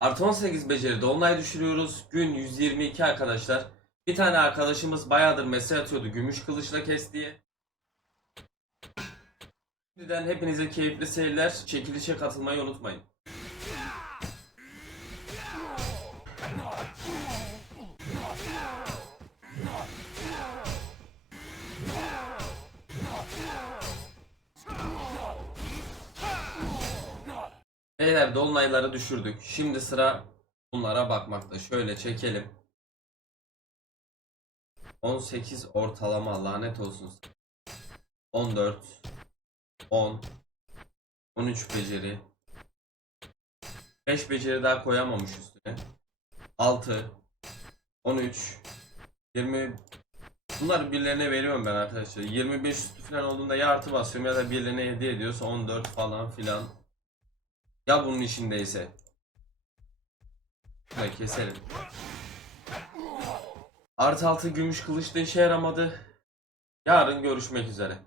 Artı 18 beceri dolunay düşürüyoruz. Gün 122 arkadaşlar. Bir tane arkadaşımız bayağıdır mesaj atıyordu gümüş kılıçla kes diye. Şimdiden hepinize keyifli seyirler. Çekilişe katılmayı unutmayın. Beyler dolunayları düşürdük. Şimdi sıra bunlara bakmakta. Şöyle çekelim. 18 ortalama lanet olsun. 14 10 13 beceri 5 beceri daha koyamamış üstüne. 6 13 20 Bunlar birilerine veriyorum ben arkadaşlar. 25 üstü falan olduğunda ya artı basıyorum ya da birilerine hediye ediyorsa 14 falan filan. Ya bunun içindeyse. Şöyle keselim. Artı altı gümüş kılıç da işe yaramadı. Yarın görüşmek üzere.